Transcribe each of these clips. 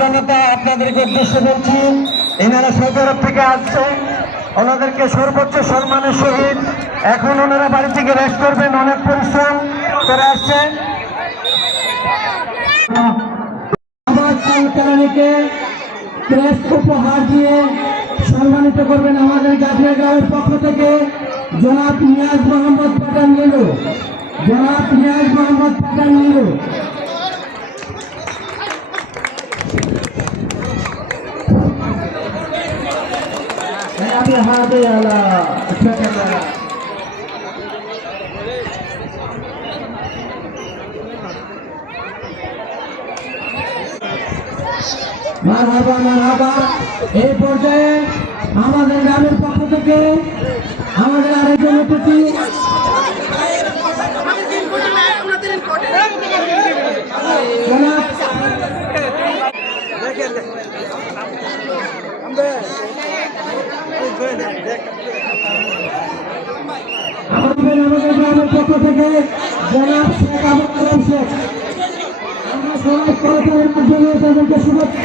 জনতা, আপনাদেরকে উদ্দেশ্য বলছি, এনারা সৌদি থেকে আসছে, ওনাদেরকে সর্বোচ্চ সম্মানের সহিত এখন ওনারা বাড়ি থেকে রেস্ট করবেন, অনেক পরিশ্রম করে আসছেন। উপহার দিয়ে সম্মানিত করবেন আমাদের গাছিয়া গ্রামের পক্ষ থেকে জনাব নিয়াজ মোহাম্মদ পাঠান নীলু। জনাব নিয়াজ মোহাম্মদ পাঠান নীলু। هذه على মারহাবা মারহাবা। এই পর্যায়ে আমাদের গ্রামের পক্ষ থেকে আমাদের আরেকজন অতিথি আমাদের গ্রামের পক্ষ থেকে জনাব শেখ আবু কালাম শেখ, আমরা সবাই করতালের মাধ্যমে তাদেরকে শুভেচ্ছা।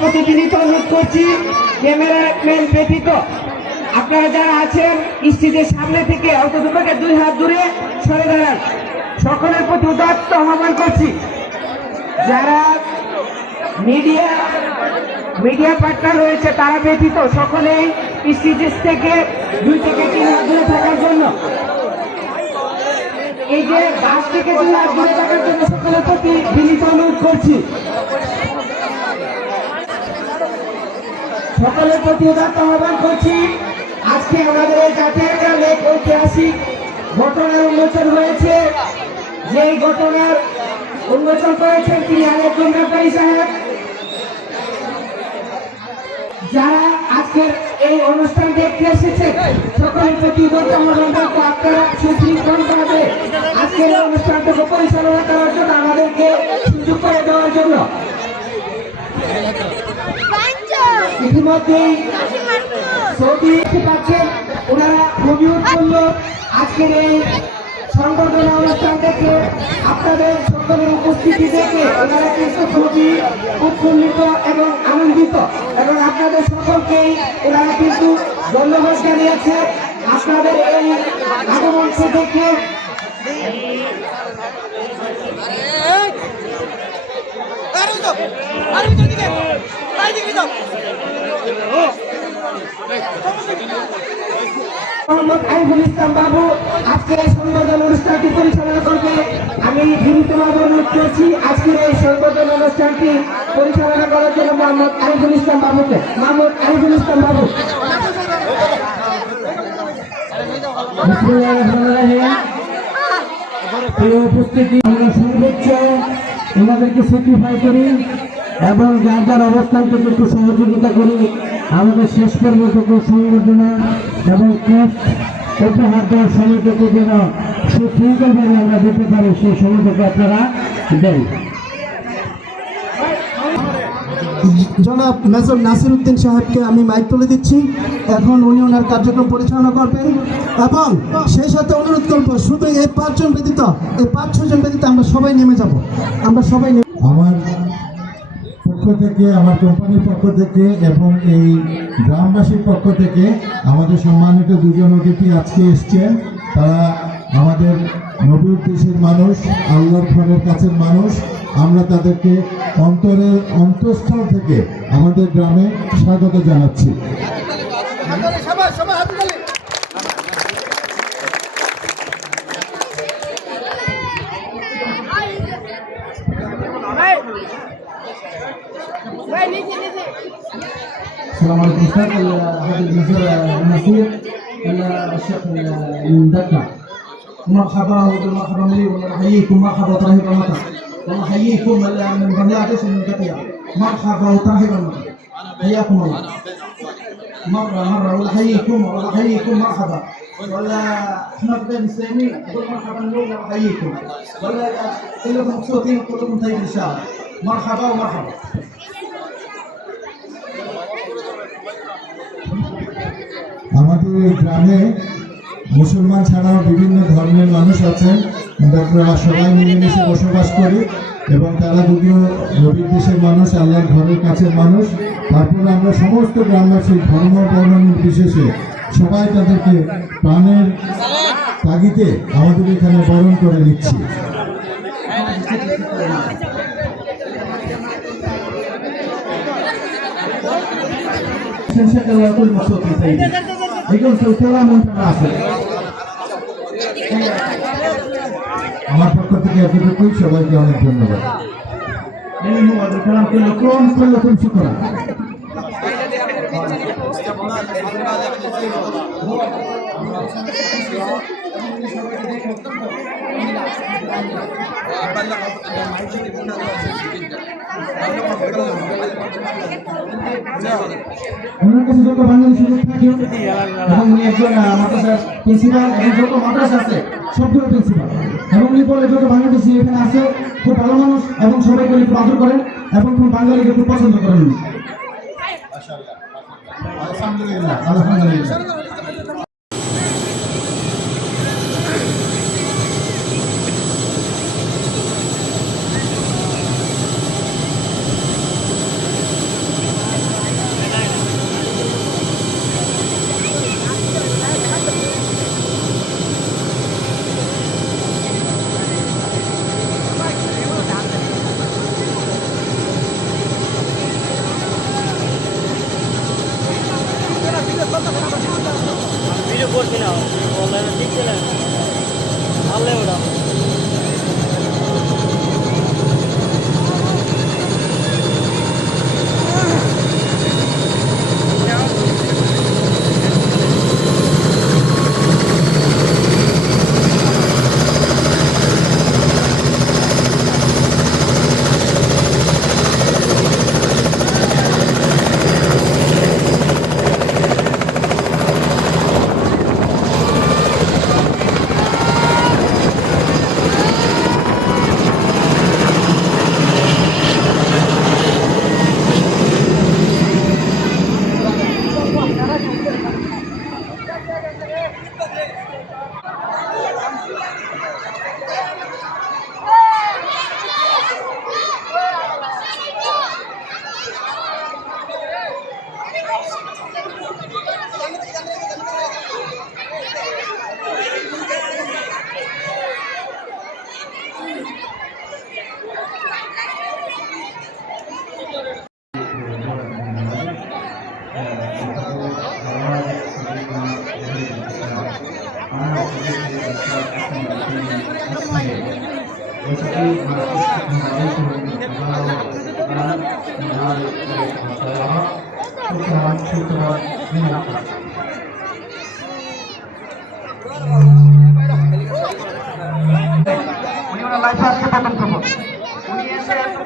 প্রতিনিধিত্ব অনুরোধ করছি ক্যামেরাম্যান ব্যতীত আপনারা যারা আছেন স্টেজের সামনে থেকে অন্ততপক্ষে 2 হাত দূরে সরে দাঁড়ান। সকলের প্রতি উদাত্ত আহ্বান করছি, যারা মিডিয়া পার্টনার রয়েছে তারা ব্যতীত সকলেই স্টেজ থেকে 2 থেকে 3 হাত দূরে থাকার জন্য, এই যে বাস থেকে 2 হাত দূরে থাকার জন্য সকলের প্রতি বিনীত অনুরোধ করছি। সকলের প্রতি উদাত্ত আহ্বান করছি। আজকে আমাদের এই জাতীয় গ্রামে ঐতিহাসিক ঘটনার উন্মোচন হয়েছে। যেই ঘটনার উন্মোচন করেছেন তিনি আরেকজন ব্যাপারী সাহেব। যারা আজকের এই অনুষ্ঠান দেখতে এসেছেন সকলের প্রতি উদাত্ত আহ্বান করবো, আপনারা সুশৃঙ্খলভাবে আজকের এই অনুষ্ঠানটাকে পরিচালনা করার জন্য আমাদেরকে সুযোগ করে দেওয়ার জন্য। ইতিমধ্যেই সৌদি পাচ্ছেন ওনারা রিভিউর জন্য আজকের এই সংবর্ধনা অনুষ্ঠান থেকে আপনাদের সকলের উপস্থিতি দেখে ওনারা কিন্তু খুবই উৎফুল্লিত এবং আনন্দিত, এবং আপনাদের সকলকেই ওনারা কিন্তু ধন্যবাদ জানিয়েছে আপনাদের এই আগমনকে দেখে। মোহাম্মদ আরিফুল ইসলাম বাবু আজকের এই সংবর্ধনা অনুষ্ঠানটি পরিচালনা করবে। আমি বিনীতভাবে অনুরোধ করছি আজকের এই সংবর্ধনা অনুষ্ঠানটি পরিচালনা করার জন্য মোহাম্মদ আরিফুল ইসলাম বাবুকে। মোহাম্মদ আরিফুল ইসলাম বাবু। উপস্থিতি আমরা সর্বোচ্চ ওনাদেরকে স্যাক্রিফাই করি এবং যার যার অবস্থান থেকে একটু সহযোগিতা করি। আমাদের শেষ পর্যন্ত সংগঠনা এবং উপহার দেওয়ার সময়টুকু যেন সুশৃঙ্খলভাবে আমরা দিতে পারি সেই সময়টুকু আপনারা দেন। জনাব মেজর নাসির উদ্দিন সাহেবকে আমি মাইক তুলে দিচ্ছি। এখন উনি ওনার কার্যক্রম পরিচালনা করবেন এবং সেই সাথে অনুরোধ করবো শুধু এই 5 জন ব্যতীত, এই 5-6 জন ব্যতীত আমরা সবাই নেমে যাব। আমরা সবাই আমার পক্ষ থেকে, আমার কোম্পানির পক্ষ থেকে এবং এই গ্রামবাসীর পক্ষ থেকে আমাদের সম্মানিত দুজন অতিথি আজকে এসছেন। তারা আমাদের নবীর দেশের মানুষ, আল্লাহর ঘরের কাছের মানুষ। আমরা তাদেরকে অন্তরের অন্তঃস্থল থেকে আমাদের গ্রামে স্বাগত জানাচ্ছি। السلام عليكم استاذ هذا المسير النصير الشيخ من دكة. مرحبا ومرحبا لي ونحييكم مرحبا وترحيبا مطر ونحييكم من بنغلاديش ومن قطيع. مرحبا وترحيبا مطر، حياكم الله. مرة ونحييكم مرحبا. ولا احنا غير مسلمين نقول مرحبا نقول ونحييكم، ولا كلكم مبسوطين وكلكم طيبين ان شاء الله. مرحبا ومرحبا. আমাদের এই গ্রামে মুসলমান ছাড়াও বিভিন্ন ধর্মের মানুষ আছেন। আমরা সবাই মিলেমিশে বসবাস করি এবং তারা যদিও নবীর দেশের মানুষ, আল্লাহর ঘরের কাছের মানুষ, তারপরে আমরা সমস্ত গ্রামবাসী ধর্ম বর্ণ নির্বিশেষে সবাই তাদেরকে প্রাণের তাগিদে আমাদের এখানে বরণ করে নিচ্ছি। আমার পক্ষ থেকে এতটুকুই, সবাইকে অনেক ধন্যবাদ। ওনার কাছে যত বাঙালি সুযোগ থাকে এবং উনি একজন মাদ্রাসার প্রিন্সিপাল এবং যত মাদ্রাসা আছে সবগুলো প্রিন্সিপাল এবং উনি বলে যত বাংলাদেশি এখানে আছে খুব ভালো মানুষ এবং সবাইকে উনি খুব আদর করেন এবং খুব বাঙালিকে খুব পছন্দ করেন উনি। আলহামদুলিল্লাহ, আলহামদুলিল্লাহ। ভিডিও করছি না, অনলাইনে দেখছিলেন ভালো ওটা।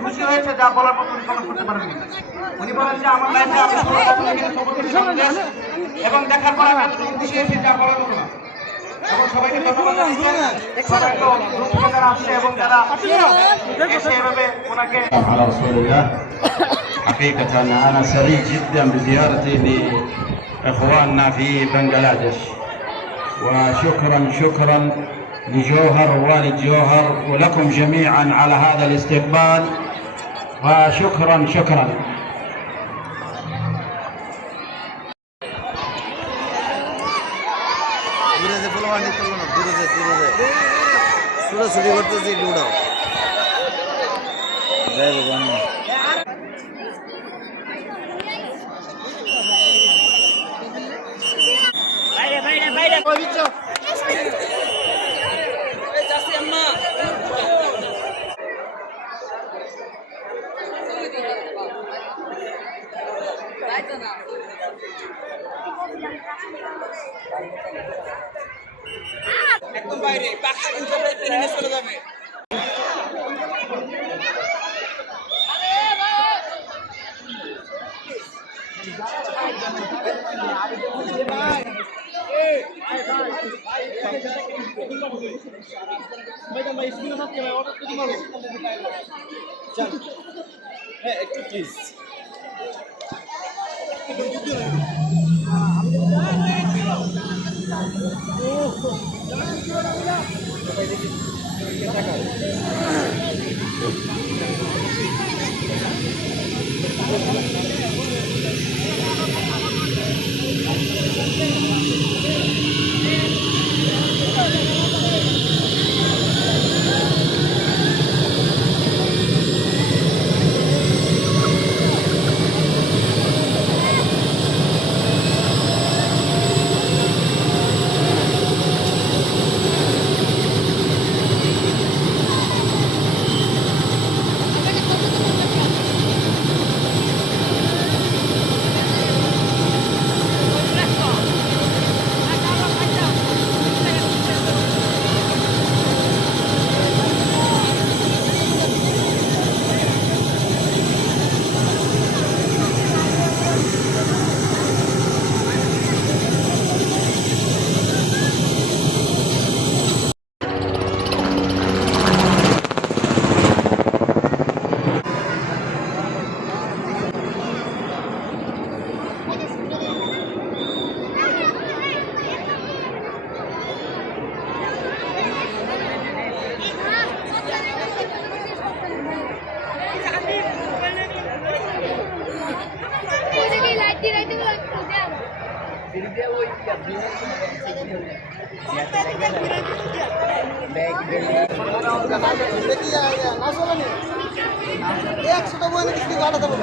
খুশি হয়েছে যা বলার মতো উনি প্রকাশ করতে পারেননি। উনি বলেন যে আমার লাইফে আমি সর্বপ্রথম এখানে সর্বপ্রথম এবং দেখার পর আমি খুশি হয়েছি যা বলার মতো না। এবং সবাইকে ধন্যবাদ জানাচ্ছেন। সবাই তো গ্রুপ থেকে যারা আসছে এবং যারা এসে এভাবে ওনাকে على رسول الله. حقيقة أنا سعيد جدا بزيارتي لإخواننا في بنغلاديش، وشكرا شكرا لجوهر ووالد جوهر ولكم جميعا على هذا الاستقبال، وشكرا شكرا. ছুটাছুটি করতেছি লুডো একশোটা বই কিছু কাটা দেবো